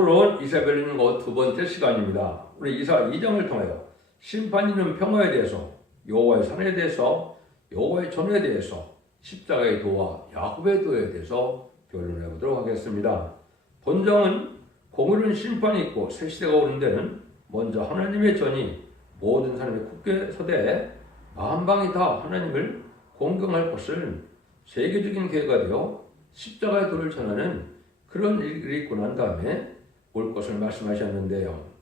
물론 이사벨 읽는 것 두 번째 시간입니다. 우리 이사 2장을 통하여 심판 있는 평화에 대해서, 여호와의 산에 대해서, 여호와의 전에 대해서, 십자가의 도와 야곱의 도에 대해서 변론해 보도록 하겠습니다. 본정은 공의로운 심판이 있고 새 시대가 오는 데는 먼저 하나님의 전이 모든 사람이 굳게 서되 만방이 다 하나님을 공경할 것을 세계적인 계획가 되어 십자가의 도를 전하는 그런 일이 있고 난 다음에 올 것을 말씀하셨는데요.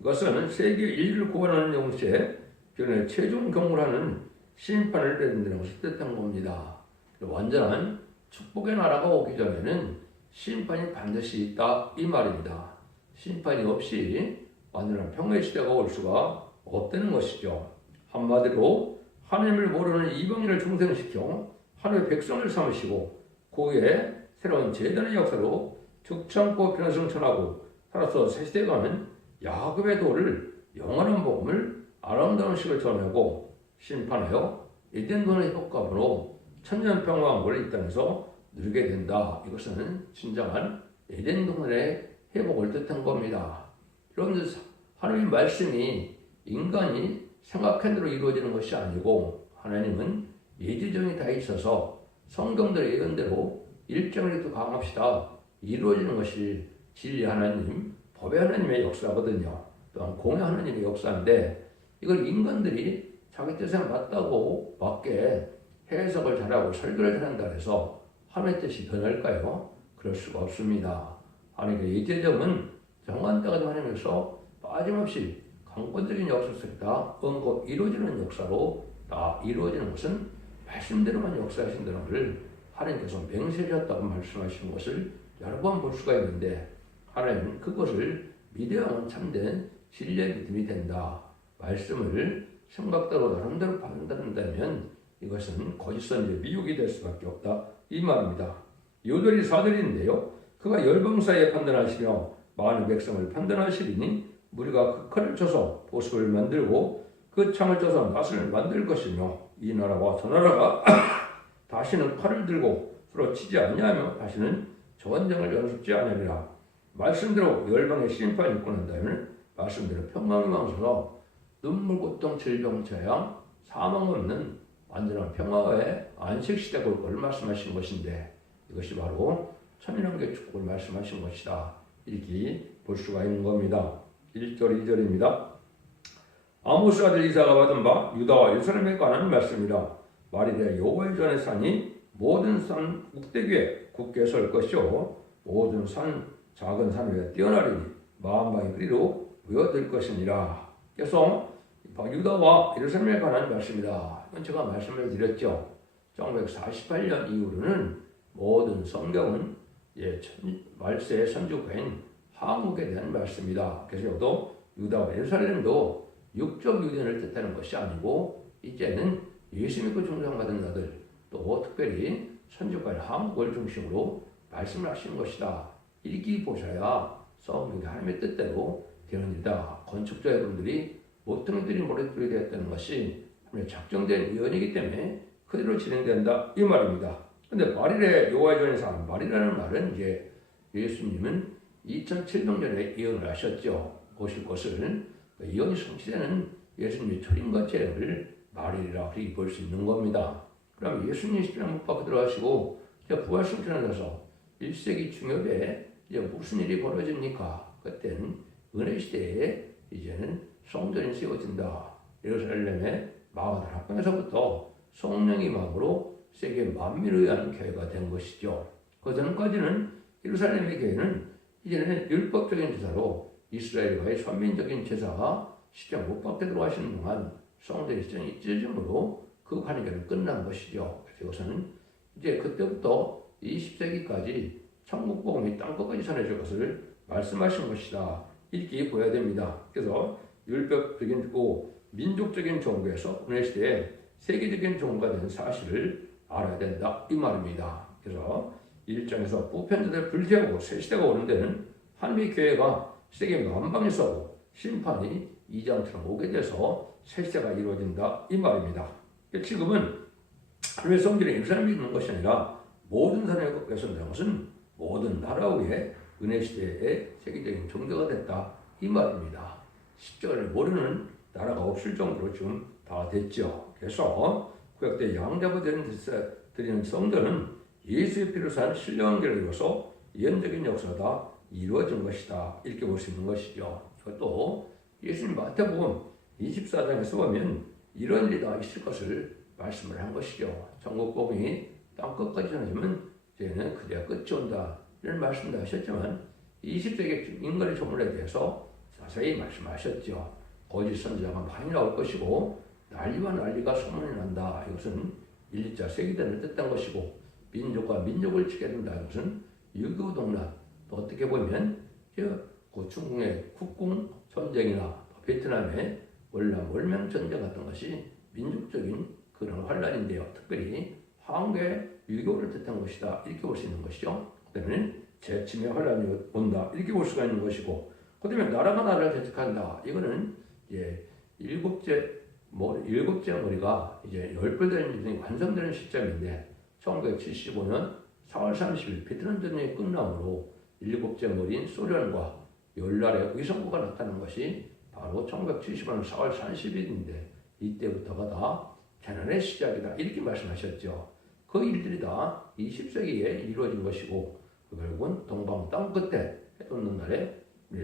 이것은 세계 인류를 구원하는 영시에 변의 최종 경고하는 심판을 내린다는 것을 뜻한 겁니다. 완전한 축복의 나라가 오기 전에는 심판이 반드시 있다 이 말입니다. 심판이 없이 완전한 평화의 시대가 올 수가 없다는 것이죠. 한마디로 하나님을 모르는 이방인을 중생시켜 하나님의 백성을 삼으시고 그 후에 새로운 재단의 역사로 죽창고 변성천하고 따라서 새 시대가는 야곱의 도를 영원한 복음을 아름다운 식을 전하고 심판하여 에덴 동의 효과로 천년 평화왕국을 이 땅에서 누리게 된다. 이것은 진정한 에덴 동의 회복을 뜻한 겁니다. 여러분들 하나님의 말씀이 인간이 생각한 대로 이루어지는 것이 아니고 하나님은 예지정이 다 있어서 성경들의 예언대로 일정을 강합시다 이루어지는 것이 진리 하나님, 법의 하나님의 역사거든요. 또한 공의 하나님의 역사인데 이걸 인간들이 자기 뜻에 맞다고 맞게 해석을 잘하고 설교를 잘한다 해서 하나님의 뜻이 변할까요? 그럴 수가 없습니다. 하나님의 예제점은 정한 때가 하나님에서 빠짐없이 강권적인 역사 속에 다 언급 이루어지는 역사로 다 이루어지는 것은 말씀대로만 역사하신다는 것을 하나님께서 맹세하셨다고 말씀하신 것을 여러 번 볼 수가 있는데 하나님은 그것을 믿어야만 참된 진리의 믿음이 된다. 말씀을 생각대로 나름대로 판단한다면 이것은 거짓 선지의 미혹이 될 수밖에 없다. 이 말입니다. 요절이 4절인데요. 그가 열방 사이에 판단하시며 많은 백성을 판단하시리니 무리가 그 칼을 쳐서 보습을 만들고 그 창을 쳐서 낫을 만들 것이며 이 나라와 저 나라가 다시는 칼을 들고 서로 치지 않냐며 다시는 전쟁을 연습지 않으리라. 말씀대로 열방의 심판이 있고 난 다음에 말씀대로 평강이 망쳐서 눈물, 고통, 질병, 재앙, 사망 없는 완전한 평화의 안식시대가 올 것을 말씀하신 것인데 이것이 바로 천년왕국의 축복을 말씀하신 것이다. 이렇게 볼 수가 있는 겁니다. 1절, 2절입니다. 아모스 아들 이사가 받은 바 유다와 예루살렘에 관한 말씀이라. 말이되 여호와의 전의 산이 모든 산 꼭대기에 굳게 설 것이요 모든 산 작은 산 위에 뛰어나리니 만방의 그리로 모여들 것이니라. 그래서 유다와 예루살렘에 관한 말씀이다. 이건 제가 말씀을 드렸죠. 1948년 이후로는 모든 성경은 말세의 선지국가인 한국에 대한 말씀이다. 그래서 여도 유다와 예루살렘도 육적 유대인을 뜻하는 것이 아니고 이제는 예수 믿고 중생받은 자들 또 특별히 선지국가인 한국을 중심으로 말씀을 하시는 것이다. 이렇게 보셔야 성경이 하나님의 뜻대로 되는 일이다. 건축자 여러분들이 모퉁이들이 모래들이 되었다는 것이 하나님의 작정된 예언이기 때문에 그대로 진행된다 이 말입니다. 근데 말일에 여호와의 전의 산, 말이라는 말은 이제 예수님은 2700년에 예언을 하셨죠. 오실 것을. 예언이 성취되는 예수님의 초림과 재림을 말일이라 그렇게 볼 수 있는 겁니다. 그럼 예수님이 십자가에 못 박혀 들어가시고 부활 승천하셔서 1세기 중엽에 이제 무슨 일이 벌어집니까? 그때는 은혜 시대에 이제는 성전이 세워진다. 예루살렘의 41합방에서부터 성령의 마음으로 세계 만민을 위한 교회가 된 것이죠. 그 전까지는 예루살렘의 교회는 이제는 율법적인 제사로 이스라엘과의 선민적인 제사가 십자가 못 박혀 들어가시는 동안 성전의 시정이 찢어짐으로 그 관계는 끝난 것이죠. 그래서 이것은 이제 그때부터 20세기까지 천국 복음이 땅끝까지 전해질 것을 말씀하신 것이다. 이렇게 보여야 됩니다. 그래서 율법적인 민족적인 종교에서 은혜 시대에 세계적인 종교가 된 사실을 알아야 된다 이 말입니다. 그래서 1장에서 보편자들 불태우고 새 시대가 오는 데는 하나님의 교회가 세계 만방에서 심판이 2장처럼 오게 돼서 새 시대가 이루어진다 이 말입니다. 지금은 하나님의 성전에 예루살렘이 있는 것이 아니라 모든 사람의 것에서 있는 것은 모든 나라 위에 은혜 시대의 세계적인 종교가 됐다 이 말입니다. 십자가를 모르는 나라가 없을 정도로 지금 다 됐죠. 그래서 구약때 양자부 드리는 성전은 예수의 피로 산 신령한계를 이루어서 예언적인 역사가 이루어진 것이다 이렇게 볼 수 있는 것이죠. 그것도 예수님 마태복음 24장에서 보면 이런 일이 다 있을 것을 말씀을 한 것이죠. 천국복음이 땅끝까지 전해지면 이제는 그대가 끝이 온다 이런 말씀도 하셨지만 20세기 인간의 조문에 대해서 자세히 말씀하셨죠. 거짓 선지자가 많이 나올 것이고 난리와 난리가 소문이 난다. 이것은 1, 2차 세계대전을 뜻한 것이고 민족과 민족을 치게 된다. 이것은 6.25 동란 또 어떻게 보면 그 중국의 국궁 전쟁이나 베트남의 월남 월명 전쟁 같은 것이 민족적인 그런 환란인데요. 특별히 황괴 유교를 뜻한 것이다. 이렇게 볼 수 있는 것이죠. 그다음에 재침의 환란이 온다. 이렇게 볼 수가 있는 것이고 그다음에 나라가 나라를 대적한다. 이거는 이제 일곱째 머리가 이제 10배 되는 일이 완성되는 시점인데 1975년 4월 30일 베트남 전쟁이 끝남으로 일곱째 머리인 소련과 열날의 의성부가 나타난 것이 바로 1975년 4월 30일인데 이때부터가 다 재난의 시작이다 이렇게 말씀하셨죠. 그 일들이 다 20세기에 이루어진 것이고 결국은 동방 땅끝에 해돋는 날에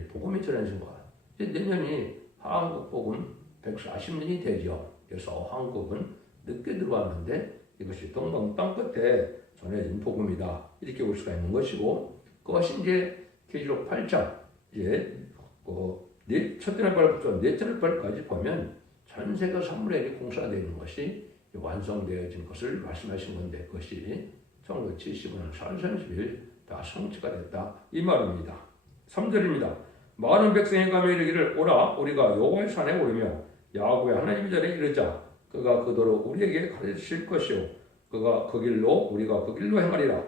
복음이 전해진 것. 이제 내년이 한국 복음 140년이 되죠. 그래서 한국은 늦게 들어왔는데 이것이 동방 땅끝에 전해진 복음이다 이렇게 볼 수가 있는 것이고 그것이 이제 계시록 8장 이제 첫째 날부터 넷째 날까지 보면 전 세계 선물에 공사되는 것이 완성되어진 것을 말씀하신 건데 그것이 1975년 4월 30일 다 성취가 됐다 이 말입니다. 3절입니다. 많은 백성이 가며 이르기를 오라 우리가 여호와의 산에 오르며 야곱의 하나님 전에 이르자 그가 그도로 우리에게 가르칠 것이요 그가 그 길로 우리가 그 길로 행하리라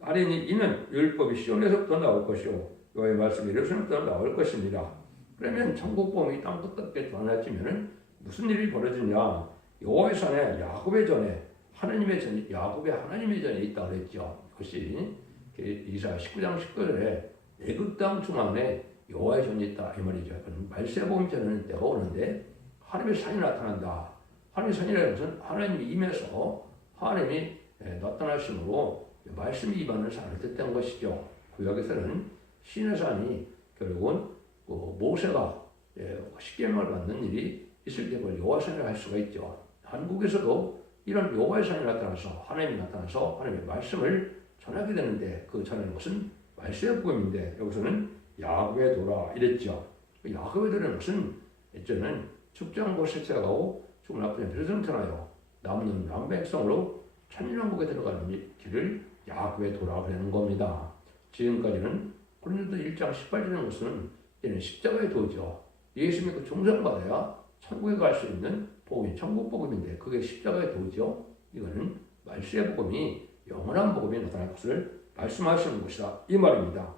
하리니 이는 율법이 시온에서부터 나올 것이요 여호와의 말씀이 예루살렘부터 나올 것입니다. 그러면 천국복음이 땅끝까지 전해지면 무슨 일이 벌어지냐 여호와의 산에 야곱의 전에 야곱의 하나님의 전에 있다 그랬죠. 그것이 이사 19장 19절에 애굽 땅 중앙에 여호와의 전이 있다 이 말이죠. 말세복음 전하는 때가 오는데 하나님의 산이 나타난다. 하나님의 산이라는 것은 하나님이 임해서 하나님이 나타나심으로 말씀이 임하는 산을 뜻한 것이죠. 구약에서는 신의 산이 결국은 모세가 십계명을 받는 일이 있을 때 그걸 여호와 산이라고 할 수가 있죠. 한국에서도 이런 여호와의 산이 나타나서 하나님이 나타나서 하나님의 말씀을 전하게 되는데 그 전하는 것은 말세의 복음인데 여기서는 야곱의 도라 이랬죠. 야곱의 도라는 것은 예전에는 축장고 색색하고 죽은 앞에 별성천하여 남는 남백성으로 천년왕국에 들어가는 길을 야곱의 도라 그러는 겁니다. 지금까지는 고린도서 1장 18절의 것은 이는 십자가의 도죠. 예수 믿고 중생받아야 천국에 갈 수 있는 복음이 천국 복음인데 그게 십자가의 도죠. 이거는 말세의 복음이 영원한 복음이 나타날 것을 말씀하시는 것이다 이 말입니다.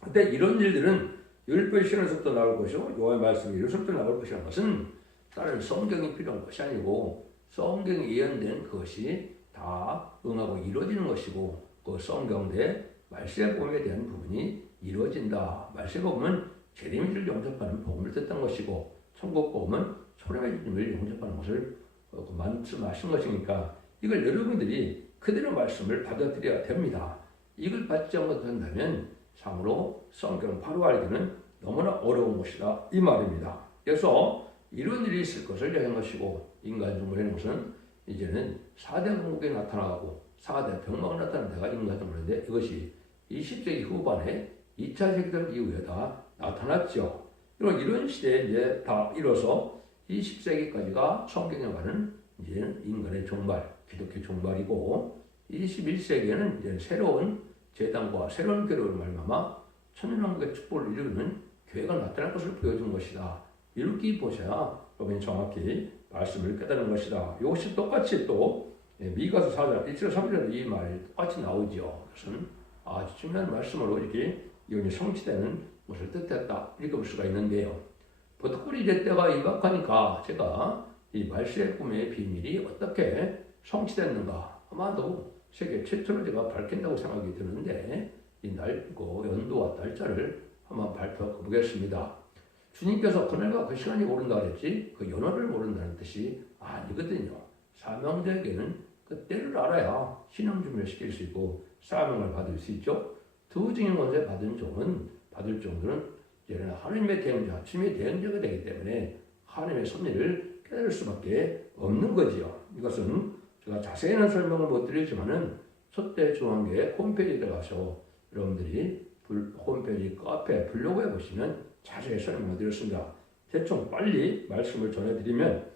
근데 이런 일들은 율법의 시간에서부터 나올 것이고 여호와의 말씀이 예루살렘부터 나올 것이라는 것은 다른 성경이 필요한 것이 아니고 성경이 예언된 그것이 다 응하고 이루어지는 것이고 그 성경대 말세 복음에 대한 부분이 이루어진다. 말세 복음은 재림을 영접하는 복음을 뜻한 것이고 천국 복음은 소림의 주님을 영접하는 것을 말씀하신 것이니까 이걸 여러분들이 그대로 말씀을 받아들여야 됩니다. 이걸 받지 못한다면 참으로 성경을 바로 알기는 너무나 어려운 것이다 이 말입니다. 그래서 이런 일이 있을 것을 여행한 것이고 인간 정보라는 것은 이제는 4대 공국에 나타나고 4대 병마가 나타나는 데가 인간 정보인데 이것이 20세기 후반에 2차 세계대전 이후에 다 나타났죠. 이런 시대에 이제 다 이뤄서 20세기까지가 성경에 가는 이제는 인간의 종말, 기독교 종말이고 21세기에는 이제 새로운 재단과 새로운 교회로 말미암아 천년왕국의 축복을 이루는 교회가 나타날 것을 보여준 것이다. 이렇게 보셔야 여러분이 정확히 말씀을 깨달은 것이다. 이것이 똑같이 또 미가서 4장 1절 3절에 이 말이 똑같이 나오죠. 그것은 아주 중요한 말씀으로 이렇게 이혼이 성취되는 것을 뜻했다. 이렇게 볼 수가 있는데요. 버터꿀이 이제 때가 임박하니까 제가 이 말세의 꿈의 비밀이 어떻게 성취됐는가 아마도 세계 최초로 제가 밝힌다고 생각이 드는데 그 연도와 날짜를 한번 발표해 보겠습니다. 주님께서 그날과 그 시간이 모른다 그랬지 그 연호를 모른다는 뜻이 아니거든요. 사명자에게는 그 때를 알아야 신앙 준비를 시킬 수 있고 사명을 받을 수 있죠. 두 증인 권세 받을 정도는 이제는 하나님의 대행자, 주님의 대행자가 되기 때문에 하나님의 섭리를 깨달을 수밖에 없는 거지요. 이것은 제가 자세히는 설명을 못 드리지만은 첫대 중앙교회 홈페이지에 들어가서 여러분들이 홈페이지 카페 블로그에 보시면 자세히 설명을 드렸습니다. 대충 빨리 말씀을 전해드리면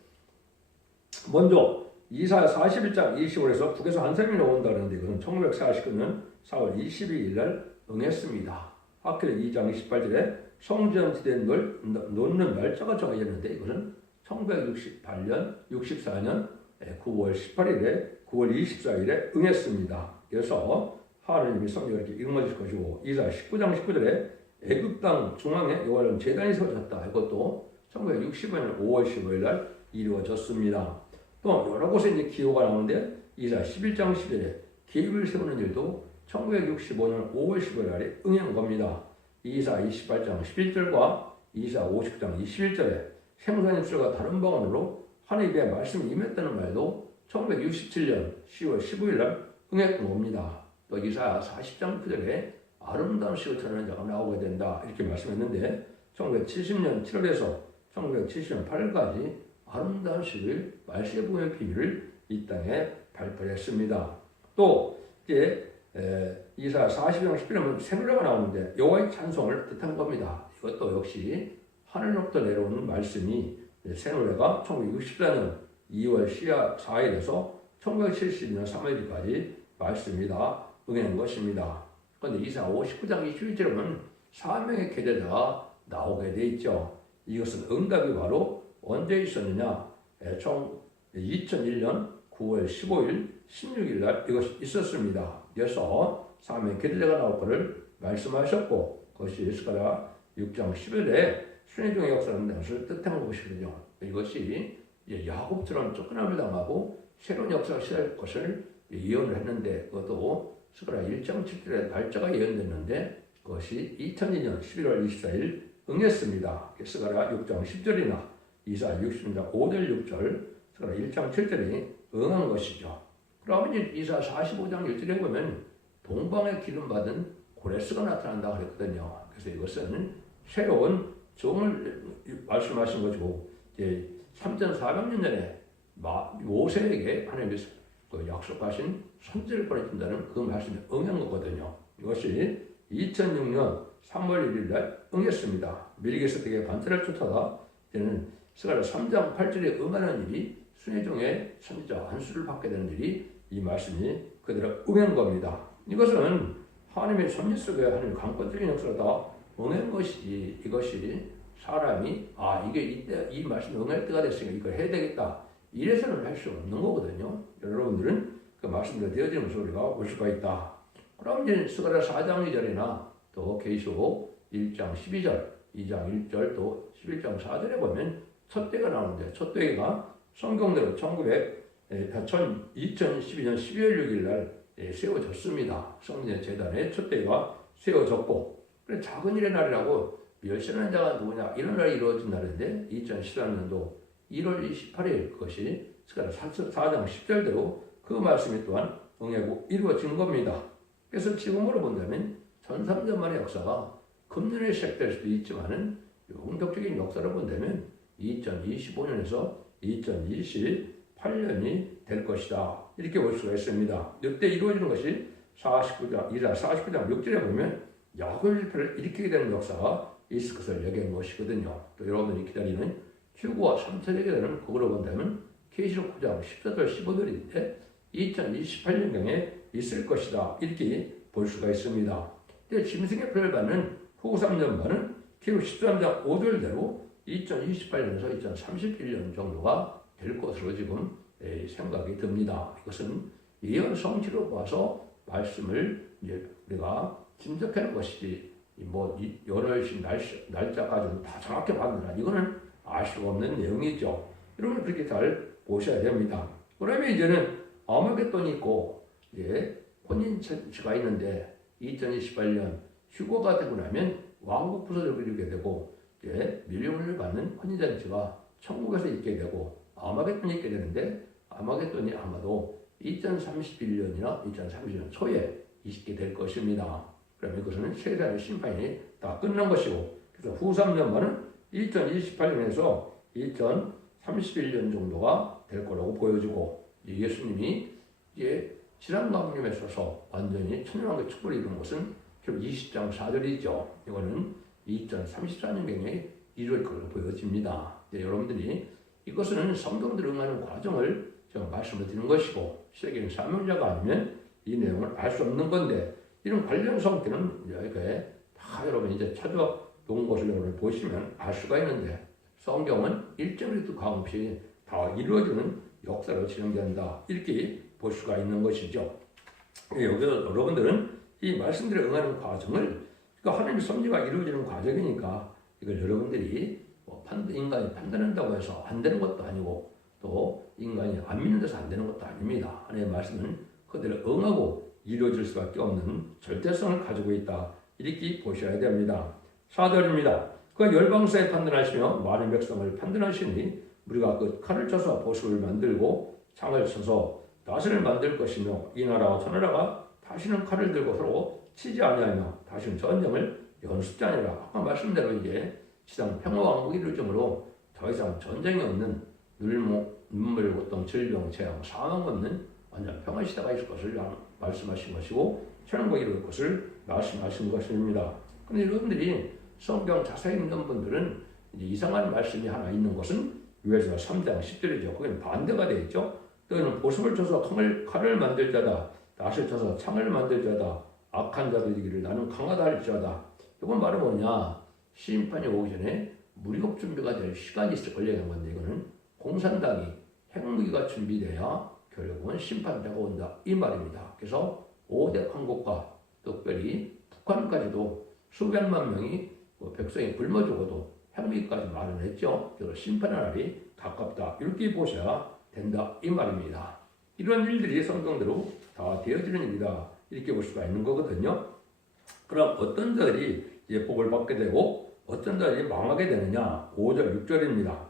먼저 이사야 41장 20절에서 북에서 한 사람이 나온다 그러는데 이것은 1949년 4월 22일 날 응했습니다. 하킬레 2장 28절에 성전 지대 놓는 날짜가 정해졌는데 이것은 1964년 9월 18일에 9월 24일에 응했습니다. 그래서 하나님이 성경을 이렇게 읽어주실 것이고 이사야 19장 19절에 애굽 땅 중앙에 여호와는 제단이 세워졌다. 이것도 1965년 5월 15일 날 이루어졌습니다. 또 여러 곳에 이제 기호가 나오는데 이사야 11장 10절에 계획을 세우는 일도 1965년 5월 15일 날에 응한 겁니다. 이사야 28장 11절과 이사야 50장 21절에 생선 입술과 다른 방언으로 하나님의 말씀이 임했다는 말도 1967년 10월 15일 날 응했던 겁니다. 또 이사야 40장 9절에 아름다운 시를 전하는 자가 나오게 된다 이렇게 말씀했는데 1970년 7월에서 1970년 8월까지 아름다운 시를 말세의 복음의 비밀을 이 땅에 발표했습니다. 또 이제 이사야 40장 10절에 새노래가 나오는데 여호와의 찬송을 뜻한 겁니다. 이것도 역시 하늘로부터 내려오는 말씀이 새노래가 1964년 2월 4일에서 1972년 3월까지 말씀이 다 응한 것입니다. 그런데 이사야 59장 21절에 보면 사명의 계제자가 나오게 돼 있죠. 이것은 응답이 바로 언제 있었느냐? 2001년 9월 15일 16일 날 이것이 있었습니다. 그래서 사명의 계제자가 나올 것을 말씀하셨고 그것이 스가랴 6장 10일에 순회중의 역사라는 것을 뜻한 것이거든요. 이것이 야곱처럼 쫓겨남을 당하고 새로운 역사가 시작할 것을 예언을 했는데 그것도 스가랴 1장 7절에 날짜가 예언됐는데 그것이 2002년 11월 24일 응했습니다. 스가랴 6장 10절이나 이사야 60장 5절 6절 스가랴 1장 7절이 응한 것이죠. 그러면 이사야 45장 1절에 보면 동방에 기름 받은 고레스가 나타난다 그랬거든요. 그래서 이것은 새로운 종을 말씀하신 것이고 이제 3,400년 전에 모세에게 하나님께서 그 약속하신 선지를 보내준다는 그 말씀에 응한 거거든요. 이것이 2006년 3월 1일 날 응했습니다. 멜기세덱의 반차를 쫓아가 이제는 스가랴 3장 8절에 응하는 일이 순회중의 선지자 안수를 받게 되는 일이 이 말씀이 그대로 응한 겁니다. 이것은 하나님의 섭리 속에 하나님의 강권적인 역사가 다 응한 것이지 이것이 사람이 이게 이때 이 말씀이 응할 때가 됐으니까 이걸 해야 되겠다 이래서는 할 수 없는 거거든요. 여러분들은 그 말씀대로 되어지는 소리가 올 수가 있다. 그럼 이제 스가랴 4장 2절이나 또 계시록 1장 12절, 2장 1절 또 11장 4절에 보면 첫 때가 나오는데 첫 때가 성경대로 2012년 12월 6일 날 세워졌습니다. 성전 제단에 첫 때가 세워졌고 그래 작은 일의 날이라고 멸시하는 자가 누구냐 이런 날이 이루어진 날인데 2013년도 1월 28일 그것이 스가랴 4장 10절대로 그 말씀이 또한 응하고 이루어진 겁니다. 그래서 지금으로 본다면 1300년만의 역사가 금년에 시작될 수도 있지만은 본격적인 역사를 본다면 2025년에서 2028년이 될 것이다. 이렇게 볼 수가 있습니다. 이때 이루어지는 것이 49장 6절에 보면 야곱 일패를 일으키게 되는 역사가 있을 것을 얘기한 것이거든요. 또 여러분들이 기다리는 휴거와 3차례가 되는 그거로 본다면 계시록 9장 14절 15절인데 2028년경에 있을 것이다. 이렇게 볼 수가 있습니다. 짐승의 표를 받는 후고 3년반은 기록 13장 5절대로 2028년에서 2031년 정도가 될 것으로 지금 생각이 듭니다. 이것은 예언 성취로 봐서 말씀을 이제 우리가 짐작하는 것이지 여러 날짜 가지고 다 정확히 받느라 이거는 알 수가 없는 내용이죠. 여러분 그렇게 잘 보셔야 됩니다. 그러면 이제는 아마겟돈이 있고 혼인잔치가 있는데 2028년 휴거가 되고 나면 왕국 부서를 이루게 되고 이제 밀림을 받는 혼인잔치가 천국에서 있게 되고 아마겟돈이 있게 되는데 아마겟돈이 아마도 2031년이나 2030년 초에 있게 될 것입니다. 그러면 이것은 세상의 심판이 다 끝난 것이고 그래서 후 3년만은 2028년에서 2031년 정도가 될 거라고 보여지고 예수님이 이제 지상강림에 서서 완전히 천년왕국의 축복을 이룬 것은 결국 20장 4절이죠. 이거는 2034년경에 이룰 것으로 보여집니다. 여러분들이 이것은 성경들 응하는 과정을 제가 말씀을 드리는 것이고 시대적인 사명자가 아니면 이 내용을 알 수 없는 건데 이런 관련 성경은 이렇게 다 여러분 이제 찾아놓은 것을 여러분 보시면 알 수가 있는데 성경은 일정에도 가없이 다 이루어지는 역사로 진행된다 이렇게 볼 수가 있는 것이죠. 여기서 여러분들은 이 말씀들에 응하는 과정을 그러니까 하나님의 섭리가 이루어지는 과정이니까 이걸 여러분들이 인간이 판단한다고 해서 안 되는 것도 아니고 또 인간이 안 믿는 데서 안 되는 것도 아닙니다. 하나님의 말씀은 그들을 응하고 이루어질 수밖에 없는 절대성을 가지고 있다. 이렇게 보셔야 됩니다. 4절입니다. 그가 열방사에 판단하시며 많은 백성을 판단하시니 우리가 그 칼을 쳐서 보석을 만들고 창을 쳐서 나시를 만들 것이며 이 나라와 저 나라가 다시는 칼을 들고 서로 치지 아니하며 다시는 전쟁을 연습지 아니라 아까 말씀대로 이제 시장 평화왕국이 이룰 정도로 더 이상 전쟁이 없는 눈물, 고통, 질병, 재앙, 사망 없는 완전 평화 시대가 있을 것을 말씀하신 것이고 천국이 이룰 것을 말씀하신 것입니다. 그런데 여러분들이 성경 자세히 읽는 분들은 이제 이상한 말씀이 하나 있는 것은 유에서 3장 10절이죠. 거기는 반대가 되어 있죠. 너희는 보석을 쳐서 칼을 만들 자다. 낫을 쳐서 창을 만들 자다. 악한 자들이기를 나는 강하다 할지어다. 이건 말은 뭐냐. 심판이 오기 전에 무력 준비가 될 시간이 있을 걸려야 건데 이거는 공산당이 핵무기가 준비돼야 결국은 심판자가 온다. 이 말입니다. 그래서 5대 강국과 특별히 북한까지도 수백만 명이 백성이 굶어 죽어도 핵무기까지 마련했죠. 그래서 심판의 날이 가깝다. 이렇게 보셔야 된다. 이 말입니다. 이런 일들이 성경대로 다 되어지는 일이다. 이렇게 볼 수가 있는 거거든요. 그럼 어떤 자들이 이제 복을 받게 되고 어떤 자들이 망하게 되느냐. 5절, 6절입니다.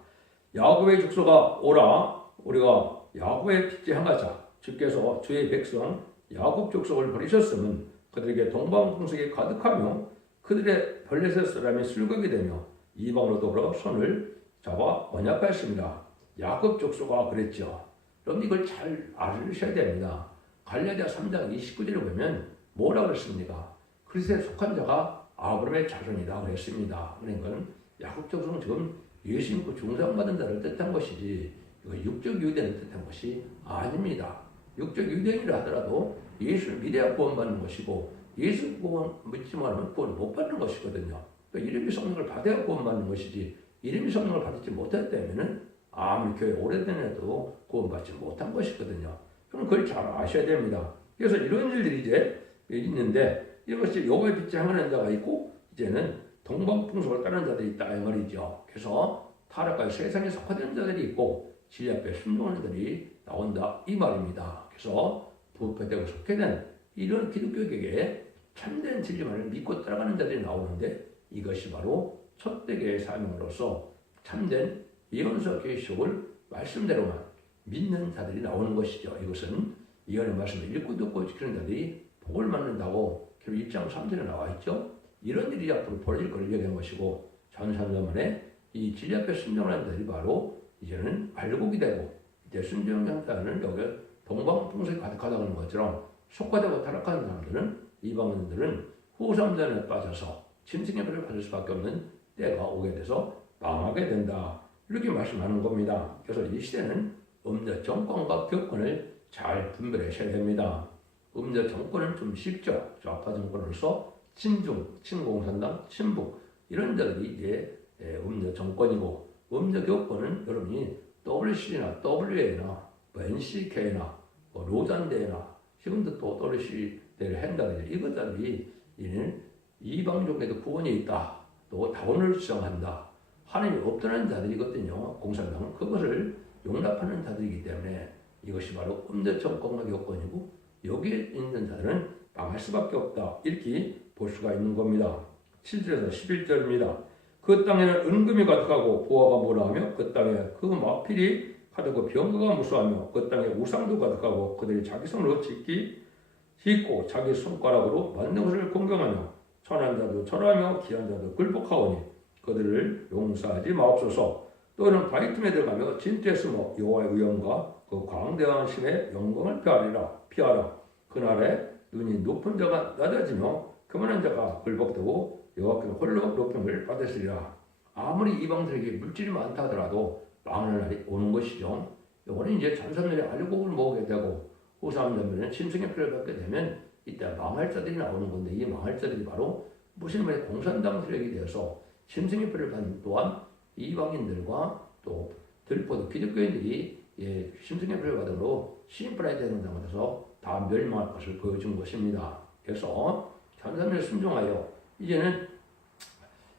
야곱의 족속아 오라. 우리가 야곱의 핏째 향하자. 주께서 주의 백성 야곱 족속을 버리셨으면 그들에게 동방풍석이 가득하며 그들의 블레셋 사람이 술극이 되며 이방으로 더불어 손을 잡아 언약하였습니다. 야곱 족속아 그랬죠. 여러분 이걸 잘 알으셔야 됩니다. 갈라디아 3장 29절을 보면 뭐라고 그랬습니까? 그리스도에 속한 자가 아브라함의 자손이다 그랬습니다. 그러니까 야곱 족속은 지금 예수 믿고 중상받은 자를 뜻한 것이지 이거 육적 유대를 뜻한 것이 아닙니다. 육적 유대인이라 하더라도 예수를 믿어야 구원받는 것이고 예수 구원 믿지 말면 구원 못 받는 것이거든요. 그러니까 이름이 성령을 받아야 구원받는 것이지 이름이 성령을 받지 못했다면 아무리 교회 오래된에도 구원받지 못한 것이거든요. 그럼 그걸 잘 아셔야 됩니다. 그래서 이런 일들이 이제 있는데 이것이 여호와의 빛에 향하는 자가 있고 이제는 동방풍속을 따르는 자들이 있다 이 말이죠. 그래서 타락과 세상에 속하는 자들이 있고 진리 앞에 순종하는 자들이 나온다 이 말입니다. 그래서 부패되고 속해된 이런 기독교계에 참된 진리만을 믿고 따라가는 자들이 나오는데 이것이 바로 첫 대교의 사명으로서 참된 예언서 계시록을 말씀대로만 믿는 자들이 나오는 것이죠. 이것은 예언의 말씀을 읽고 듣고 지키는 자들이 복을 받는다고 결국 1장 3절에 나와 있죠. 이런 일이 앞으로 벌어질 것을 얘기한 것이고 전산자만에 이 진리 앞에 순종하는 자들이 바로 이제는 발국이 되고 이제 순종하는 자는 여기 동방풍속이 가득하다는 것처럼 속화되고 타락하는 사람들은 이방인들은 후삼전에 빠져서 짐승의 벌을 받을 수밖에 없는 때가 오게 돼서 망하게 된다. 이렇게 말씀하는 겁니다. 그래서 이 시대는 음녀 정권과 교권을 잘 분별하셔야 됩니다. 음녀 정권은 좀 쉽죠. 좌파 정권으로서 친중, 친공산당, 친북 이런 자들이 이제 음녀 정권이고 음녀 교권은 여러분이 WC나 WA나 NCK나 로잔대나 지금도 또 WC대를 한다든지 이것들이 이방족에도 구원이 있다. 또 다원을 주장한다. 하나님이 없다는 자들이거든요. 공산당은 그것을 용납하는 자들이기 때문에 이것이 바로 음녀 정권과 교권이고 여기에 있는 자들은 망할 수밖에 없다. 이렇게 볼 수가 있는 겁니다. 7절에서 11절입니다. 그 땅에는 은금이 가득하고 보화가 몰아하며 그 땅에 그 마필이 가득하고 병거가 무수하며 그 땅에 우상도 가득하고 그들이 자기 손으로 짓고 자기 손가락으로 만든 것을 공경하며 천한 자도 절하며 귀한 자도 굴복하오니 그들을 용서하지 마옵소서. 또는 바위 틈에 들어가며 진토에 숨어 여호와의 의영과 그 광대한 신의 영광을 피하라. 그날에 눈이 높은 자가 낮아지며 교만한 자가 굴복되고 여호와께서 홀로 높임을 받으시리라. 아무리 이방들에게 물질이 많다 하더라도 망하는 날이 오는 것이죠. 이거는 이제 전삼년에 알곡을 먹게 되고 후삼년에는 짐승의 피를 받게 되면 이때 망할 자들이 나오는 건데, 이 망할 자들이 바로 무슬림의 공산당들에게 대해서 짐승의 피를 받는 또한 이방인들과 또 들포도 기독교인들이 짐승의 피를 받음으로 심판해야 되는 당에서 다 멸망할 것을 보여준 것입니다. 그래서 전삼년에 순종하여 이제는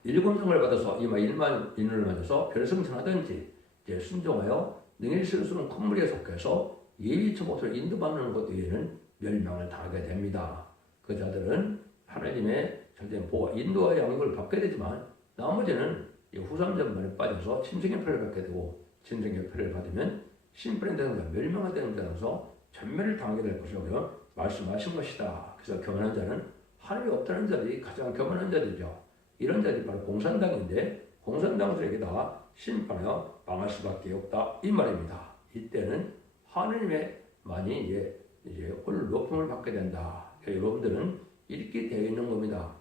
일곱성을 받아서 이마 인을 맞아서 별성천하든지 이제 순종하여 능히 스스로는 콧물에 속해서 예의처법으로 인도받는 것 외에는 멸망을 당하게 됩니다. 그 자들은 하나님의 절대적인 보호, 인도와 양육을 받게 되지만 나머지는 후삼전만에 빠져서 짐승의 표를 받게 되고 짐승의 표를 받으면 심판이 되는 자, 멸망이 되는 자라서 전멸을 당하게 될 것이라고 말씀하신 것이다. 그래서 교만한 자는 하나님이 없다는 자들이 가장 교만한 자들이죠. 이런 자들이 바로 공산당인데 공산당들에게 다 심판하여 망할 수밖에 없다 이 말입니다. 이때는 하나님의만이 이제 홀로 높임을 받게 된다. 여러분들은 이렇게 되어 있는 겁니다.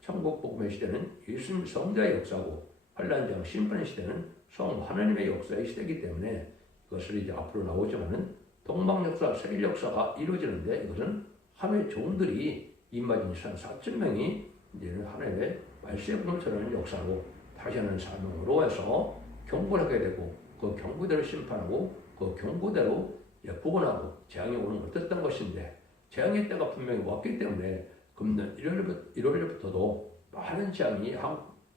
천국 복음의 시대는 예수님 성자의 역사고 환란장 심판의 시대는 성 하나님의 역사의 시대이기 때문에 그것을 이제 앞으로 나오지만은 동방 역사, 세일 역사가 이루어지는데 이것은 하나님의 종들이 임마진 4,000명이 이제는 하나님의 말씀의 복음을 전하는 역사로 다시 하는 사명으로 해서 경고를 하게 되고 그 경고대로 심판하고 그 경고대로 구원하고 재앙이 오는 걸 뜻한 것인데 재앙의 때가 분명히 왔기 때문에 금년 1월부터도 많은 재앙이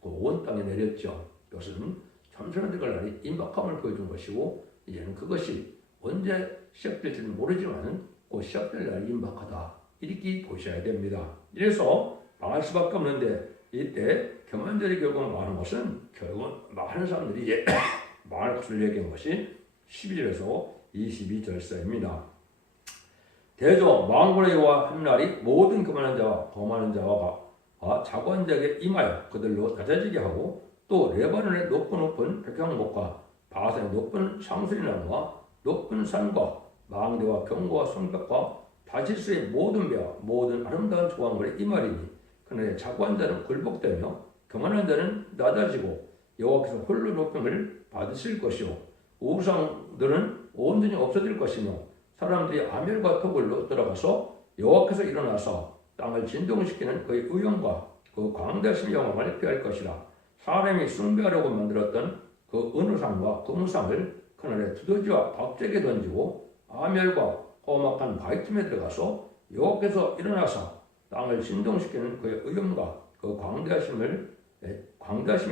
온 땅에 내렸죠. 이것은 참선한 들갈 날이 임박함을 보여준 것이고 이제는 그것이 언제 시작될지는 모르지만 곧 시작될 날이 임박하다 이렇게 보셔야 됩니다. 이래서 망할 수밖에 없는데 이때 교만들이 결국 망하는 것은 결국은 많은 사람들이 이제 망할 것을 얘기한 것이 12절에서 22절서입니다. 대저 만군의 여호와 한 날이 모든 교만한 자와 거만한 자와 자관자에게 임하여 그들로 낮아지게 하고 또 레바논의 높은 백향목과 바산의 높은 샹수리나무와 높은 산과 망대와 경고와 성벽과 다시스의 모든 벼 모든 아름다운 조각물에 임하리니 그날에 자고한 자는 굴복되며 교만한 자는 낮아지고 여호와께서 홀로 높임을 받으실 것이요 우상들은 온전히 없어질 것이며 사람들이 아멜과 토굴로 들어가서 여호와께서 일어나서 땅을 진동시키는 그의 의용과 그 광대하신 영광을 피할 것이라. 사람이 숭배하려고 만들었던 그 은우상과 금우상을 그날에 두더지와 박제게 던지고 아멜과 험악한 바위틈에 들어가서 여호와께서 일어나서 땅을 진동시키는 그의 의용과 그 광대하신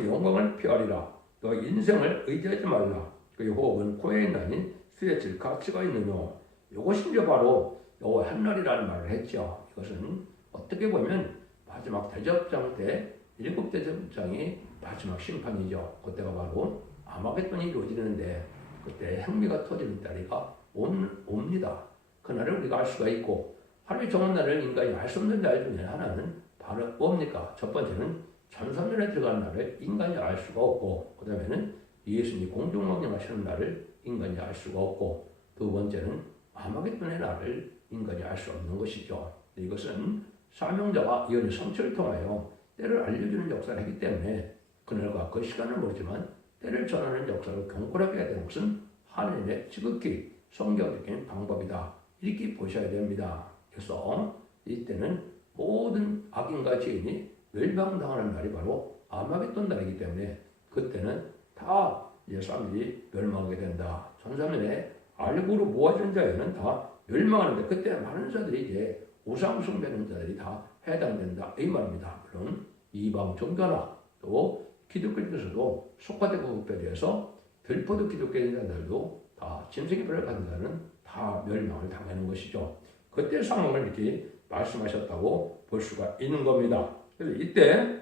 영광을 피하리라. 너 인생을 의지하지 말라. 그의 호흡은 코에 있나니 수에 가치가 있느뇨. 이것이 이제 바로 여호와 한 날이라는 말을 했죠. 이것은 어떻게 보면 마지막 대접장 때 7대접장이 마지막 심판이죠. 그때가 바로 아마겟돈이 이루어지는데 그때 행미가 터지는 날이가 옵니다. 그날을 우리가 알 수가 있고 하루의 정한 날을 인간이 알 수 없는 날 중에 하나는 바로 뭡니까? 첫 번째는 전삼년에 들어가는 날을 인간이 알 수가 없고 그 다음에는 예수님이 공중망령하시는 날을 인간이 알 수가 없고 두 번째는 아마겟돈의 날을 인간이 알 수 없는 것이죠. 이것은 사명자와 예언의 성취를 통하여 때를 알려주는 역사를 하기 때문에 그날과 그 시간을 모르지만 때를 전하는 역사를 경고하게 해야 되는 것은 하나님의 지극히 성경적인 방법이다. 이렇게 보셔야 됩니다. 그래서 이때는 모든 악인과 죄인이 멸망당하는 날이 바로 아마겟돈 날이기 때문에 그때는 다 이제 사람들이 멸망하게 된다. 전사면에 알고로 모아진 자에는 다 멸망하는데 그때 많은 자들이 이제 우상 숭배하는 자들이 다 해당된다 이 말입니다. 물론 이방 종교나 또 기독교에서도 속화되고 분별해서 들포도 기독교인들도 다 짐승의 표를 받는 자는 다 멸망을 당하는 것이죠. 그때 상황을 이렇게 말씀하셨다고 볼 수가 있는 겁니다. 그래서 이때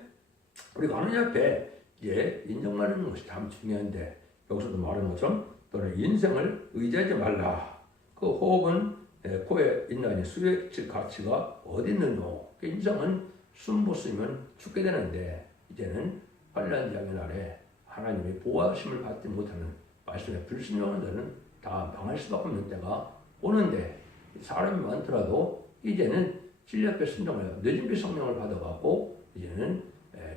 우리가 하느님 앞에 이제 인정받는 것이 참 중요한데 여기서도 말한 것처럼 또는 인생을 의지하지 말라. 그 호흡은 코에 있나니 수의 가치가 어디 있느뇨. 그 인생은 숨 못 쉬면 죽게 되는데 이제는 환난장의 날에 하나님의 보호하심을 받지 못하는 말씀에 불순종하는 자는 다 망할 수밖에 없는 때가 오는데 사람이 많더라도 이제는 진리 앞에 순종하여 늦은비 성령을 받아가고 이제는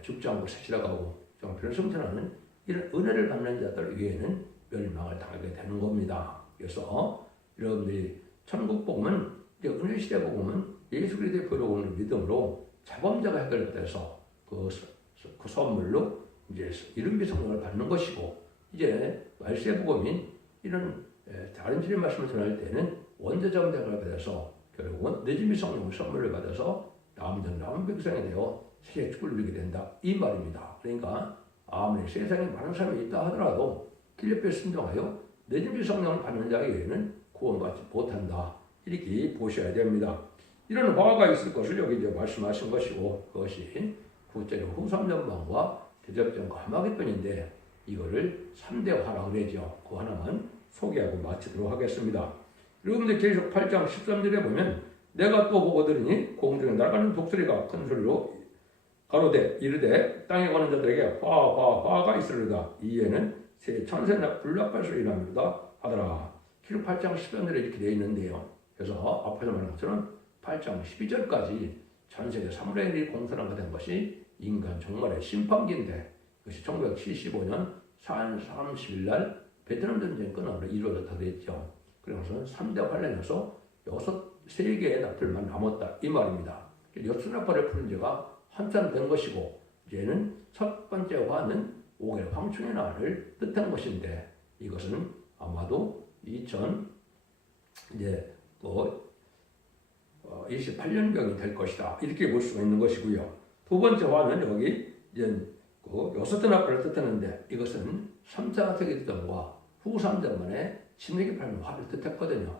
죽지 않고 새시라가고 정말 별성천하는 이런 은혜를 받는 자들 위에는 멸망을 당하게 되는 겁니다. 그래서 여러분들이 천국 복음은 이제 은혜 시대 복음은 예수 그리스도의 보혈로 오는 믿음으로 자범자가 해결돼서 그 선물로 이제 이른비 성령을 받는 것이고 이제 말세 복음인 이런 다른 진리 말씀을 전할 때는 원자자범자가 받아서 결국은 늦은비 성령의 선물을 받아서 남은 백성이 되어 세계 축복을 누리게 된다 이 말입니다. 그러니까 아무리 세상에 많은 사람이 있다 하더라도 필리핀에 순종하여 늦은비 성령을 받는 자에게는 구원받지 못한다 이렇게 보셔야 됩니다. 이런 화가 있을 것을 여기 이제 말씀하신 것이고 그것이 구체적으로 후삼전망과 대접전과 하마겟돈인데 이거를 3대 화라고 그러죠. 그 하나만 소개하고 마치도록 하겠습니다. 여러분들 계속 8장 13절에 보면 내가 또 보고 들으니 공중에 날아가는 독수리가 큰 소리로 가로되 이르되 땅에 가는 자들에게 화가 있으리다. 이에는 새 천사나 불나팔 소리가 납니다 하더라. 기록 8장 13절에 이렇게 되어 있는데요. 그래서 앞에서 말한 것처럼 8장 12절까지 전 세계 사물의 일이 공산화가 된 것이 인간 종말의 심판기인데 그것이 1975년 4월 30일 날 베트남 전쟁 끝나므로 이루어졌다고 했죠. 그래서 3대 환란에서 3개의 나팔만 남았다 이 말입니다. 6나팔을 푸는 지가 한참 된 것이고 이제는 첫 번째 화는 5개 황충의 날을 뜻한 것인데 이것은 아마도 28년경이 될 것이다 이렇게 볼 수가 있는 것이고요. 두 번째 화는 여기 이제 여섯째 나팔을 뜻하는데 이것은 3차 세계대전과 후 3년 만에 침례기 팔는 화를 뜻했거든요.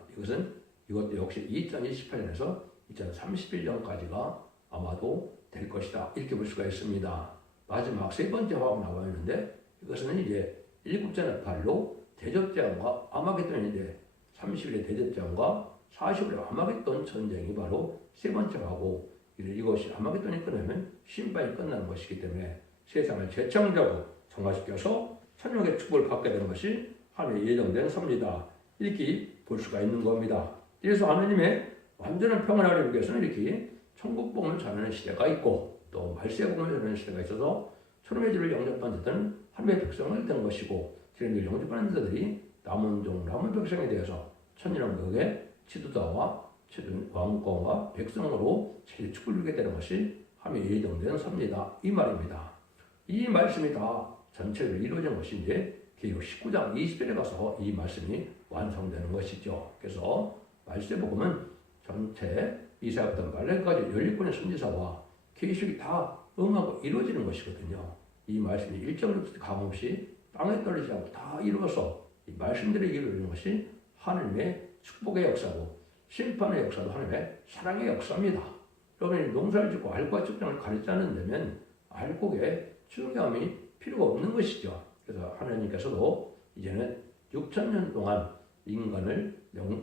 이것도 역시 2028년에서 2031년까지가 아마도 될 것이다 이렇게 볼 수가 있습니다. 마지막 세 번째 화가 나와 있는데 이것은 이제 7째 나팔로 대접제한과 아마겟돈인데 30일의 대접제한과 40일의 아마겟돈 전쟁이 바로 세 번째 화고 이것이 아마겟돈이 끝나면 심판이 끝나는 것이기 때문에 세상을 재창조하고 정화시켜서 천국의 축복을 받게 되는 것이 하나님의 예정된 섭니다. 이렇게 볼 수가 있는 겁니다. 그래서 하나님의 완전한 평안을 이루기 위해서는 이렇게 천국 복음을 전하는 시대가 있고 또 말세 복음을 전하는 시대가 있어서 천국의 집을 영접받는 자들은 하나님의 백성을 된 것이고 지금 영접받는 자들이 남은 백성에 대해서 천일왕국의 지도자와 왕권과 백성으로 세계 축복을 누리게 되는 것이 하나님의 예정된 섭니다. 이 말입니다. 이 말씀이 다 전체로 이루어진 것이 이제 계시록 19장 20절에 가서 이 말씀이 완성되는 것이죠. 그래서 말세 복음은 전체 이사야부터 말라기까지 17권의 선지자와 계시록이 다 응하고 이루어지는 것이거든요. 이 말씀이 일정부터 감없이 땅에 떨어지지 않고 다 이루어서 이 말씀들이 이루어지는 것이 하나님의 축복의 역사고 심판의 역사도 하나님의 사랑의 역사입니다. 여러분이 농사를 짓고 알과 측정을 가르치지 않는다면 알곡의 중요함이 필요가 없는 것이죠. 그래서 하나님께서도 이제는 6,000년 동안 인간을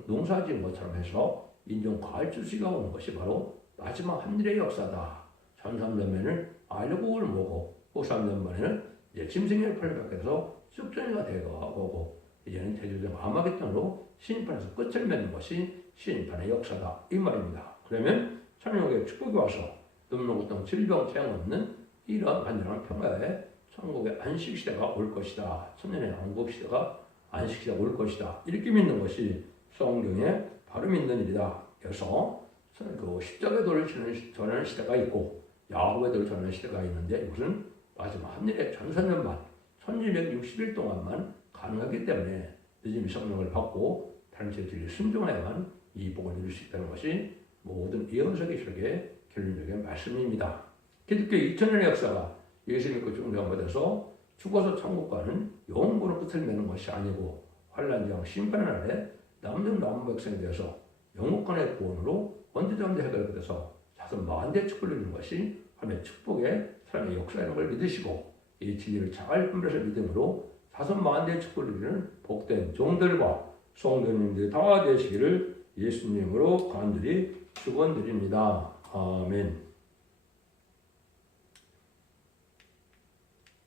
농사 지은 것처럼 해서 인종 과일주시가 오는 것이 바로 마지막 한일의 역사다. 전 3년만에는 알곡을 모고 후 3년만에는 이제 짐승의 팔을 받게 돼서 쑥전이가 되어가고 이제는 대조적 아마겟돈으로 심판에서 끝을 맺는 것이 심판의 역사다 이 말입니다. 그러면 천국의 축복이 와서 눈물 고통 질병 재앙 없는 이러한 완전한 평화의 천국의 안식시대가 올 것이다. 천년의 왕국시대가 안식시대가 올 것이다. 이렇게 믿는 것이 성경에 바로 믿는 일이다. 그래서 그 십자가의 돌을 전하는 시대가 있고 야곱의 돌을 전하는 시대가 있는데 이것은 마지막 한일의 전선년만 1260일 동안만 가능하기 때문에 늦은 성령을 받고 다른 제들이 순종해야만 이 복을 누릴 수 있다는 것이 모든 예언서 계시록의 결론적인 말씀입니다. 기독교 2000년의 역사가 예수 믿고 중정받아서 죽어서 천국 가는 영원으로 끝을 맺는 것이 아니고 환란장 심판의 날에 남은 백성에 대해서 영국간의 구원으로 언제든지 해결돼서 자손 만대 축복을 누리는 것이 하나님의 축복의 사람의 역사라는 걸 믿으시고 이 진리를 잘 분별해서 믿음으로 자손 만대의 축복을 누리는 복된 종들과 성도님들이 다 되시기를 예수님으로 간절히 축원드립니다. 아멘.